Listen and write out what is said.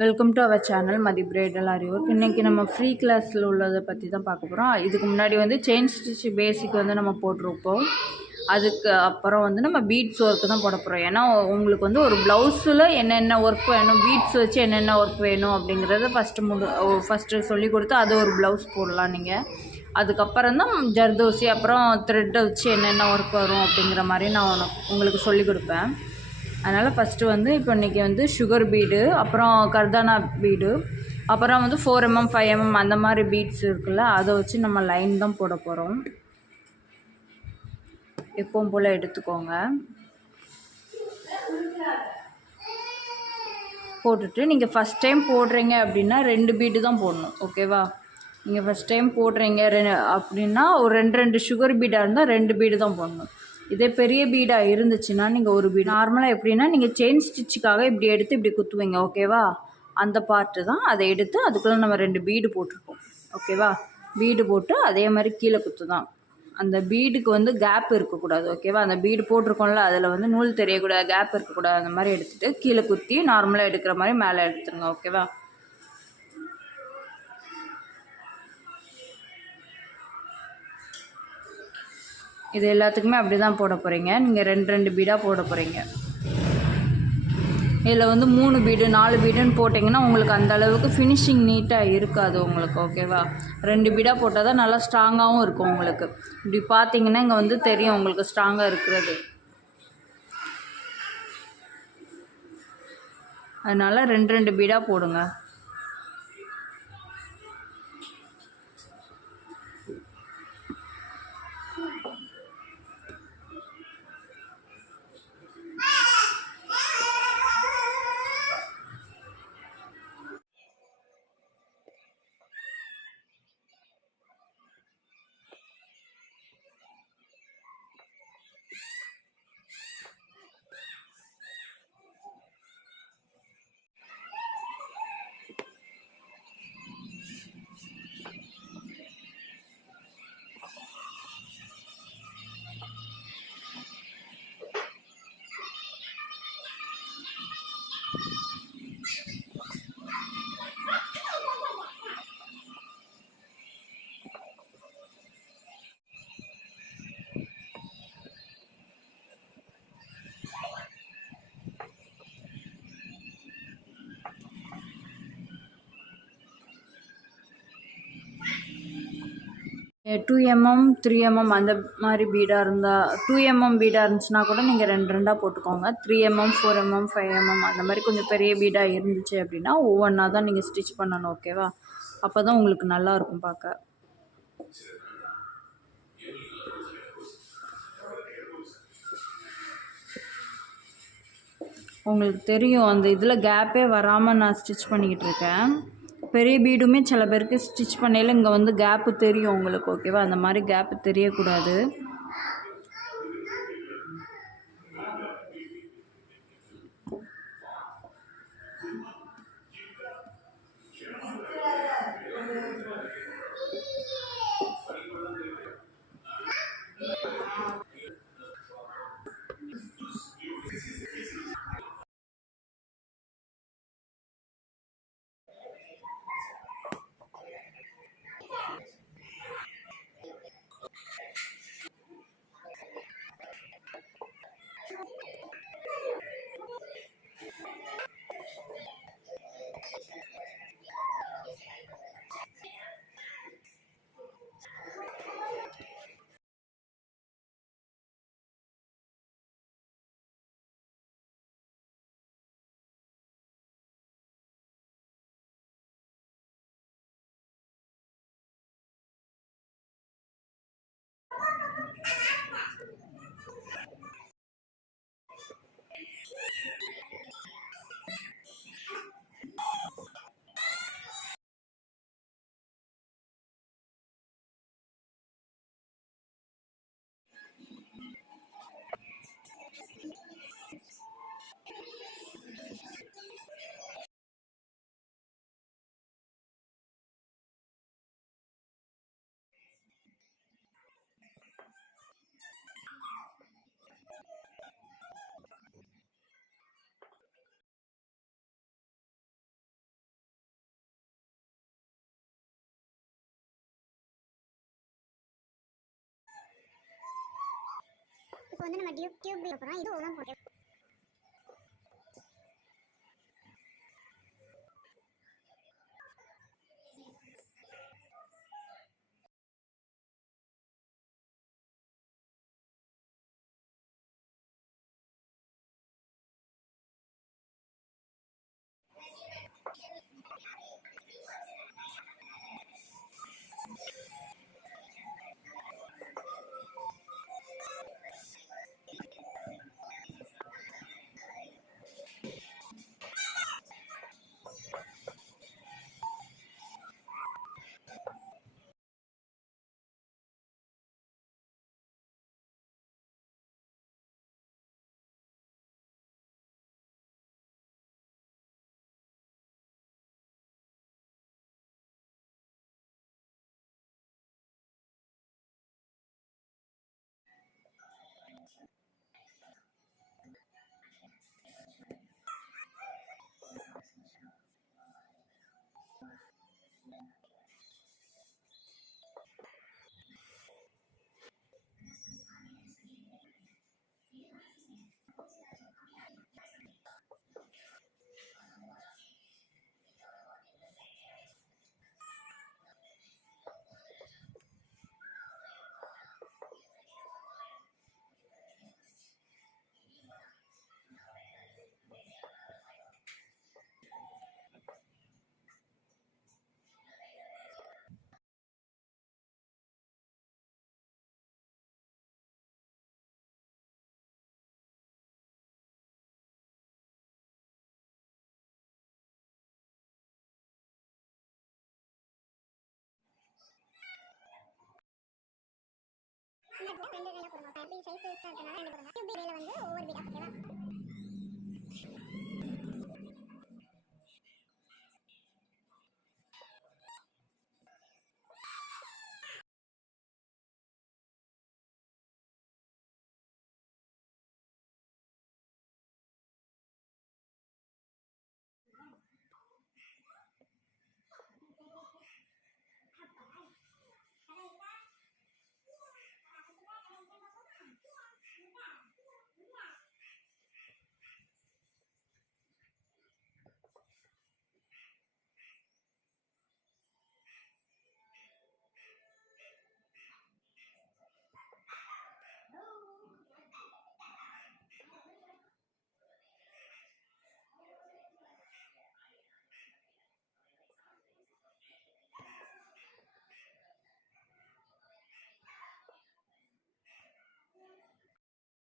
Welcome to our channel Mathi bridal aari work. இன்றைக்கி நம்ம free கிளாஸில் உள்ளதை பற்றி தான் பார்க்க போகிறோம். இதுக்கு முன்னாடி வந்து செயின் ஸ்டிச் பேசிக் வந்து நம்ம போட்டிருப்போம். அதுக்கு அப்புறம் வந்து நம்ம பீட்ஸ் ஒர்க்கு தான் போட போகிறோம். ஏன்னா உங்களுக்கு வந்து ஒரு ப்ளவுஸில் என்னென்ன ஒர்க் வேணும், பீட்ஸ் வச்சு என்னென்ன ஒர்க் வேணும் அப்படிங்கிறத ஃபஸ்ட்டு சொல்லி கொடுத்து அது ஒரு ப்ளவுஸ் போடலாம் நீங்கள். அதுக்கப்புறம் தான் ஜர்தோசி அப்புறம் த்ரெட்டை வச்சு என்னென்ன ஒர்க் வரும் அப்படிங்கிற மாதிரி நான் உங்களுக்கு சொல்லி கொடுப்பேன். அதனால் ஃபஸ்ட்டு வந்து இப்போ இன்றைக்கி வந்து சுகர் பீடு, அப்புறம் கர்தானா பீடு, அப்புறம் வந்து 4mm 5mm அந்த மாதிரி பீட்ஸ் இருக்குல்ல, அதை வச்சு நம்ம லைன் தான் போட போகிறோம். எப்பவும் போல் எடுத்துக்கோங்க. போட்டுட்டு நீங்கள் ஃபஸ்ட் டைம் போடுறீங்க அப்படின்னா 2 பீடு தான் போடணும், ஓகேவா? நீங்கள் ஃபஸ்ட் டைம் போடுறீங்க அப்படின்னா ஒரு 2 சுகர் பீடாக இருந்தால் 2 பீடு தான் போடணும். இதே பெரிய பீடாக இருந்துச்சுன்னா நீங்கள் ஒரு பீடு. நார்மலாக எப்படின்னா நீங்கள் செயின் ஸ்டிச்சுக்காக இப்படி எடுத்து இப்படி குத்துவீங்க, ஓகேவா? அந்த பார்ட்டு தான் அதை எடுத்து அதுக்குள்ளே நம்ம 2 பீடு போட்டிருக்கோம், ஓகேவா? பீடு போட்டு அதே மாதிரி கீழே குத்து தான். அந்த பீடுக்கு வந்து கேப் இருக்கக்கூடாது, ஓகேவா? அந்த பீடு போட்டிருக்கோம்ல, அதில் வந்து நூல் தெரியக்கூடாது, கேப் இருக்கக்கூடாது. அந்த மாதிரி எடுத்துகிட்டு கீழே குத்தி நார்மலாக எடுக்கிற மாதிரி மேலே எடுத்துருங்க, ஓகேவா? இது எல்லாத்துக்குமே அப்படி தான் போட போகிறீங்க. நீங்கள் 2 பீடாக போட போகிறீங்க. இதில் வந்து 3 பீடு 4 பீடுன்னு போட்டிங்கன்னா உங்களுக்கு அந்த அளவுக்கு ஃபினிஷிங் நீட்டாக இருக்காது உங்களுக்கு, ஓகேவா? 2 பீடாக போட்டால் தான் நல்லா ஸ்ட்ராங்காகவும் இருக்கும் உங்களுக்கு. இப்படி பார்த்தீங்கன்னா இங்கே வந்து தெரியும் உங்களுக்கு ஸ்ட்ராங்காக இருக்கிறது. அதனால் 2 பீடாக போடுங்க. டூ 2mm 3mm அந்த மாதிரி பீடாக இருந்தால் 2mm பீடாக இருந்துச்சுன்னா கூட நீங்கள் 2 போட்டுக்கோங்க. 3mm 4mm 5mm அந்த மாதிரி கொஞ்சம் பெரிய பீடாக இருந்துச்சு அப்படின்னா ஒவ்வொன்றா தான் நீங்கள் ஸ்டிச் பண்ணணும், ஓகேவா? அப்போ தான் உங்களுக்கு நல்லாயிருக்கும் பார்க்க. உங்களுக்கு தெரியும் அந்த இதில் கேப்பே வராமல் நான் ஸ்டிச் பண்ணிக்கிட்டு இருக்கேன். பெரிய பீடுமே சில பேருக்கு ஸ்டிச் பண்ணையில் இங்கே வந்து கேப்பு தெரியும் உங்களுக்கு, ஓகேவா? அந்த மாதிரி கேப்பு தெரியக்கூடாது. இப்போ வந்து நம்ம டியூப் போகிறோம். இது தான் போட்டேன். ரெண்டு ரெண்டு போடுங்க. எப்படி சைஸ் இருக்கனால ரெண்டு போடுங்க. டியூப் வந்து ஒவ்வொரு வீடா ஓகேவா?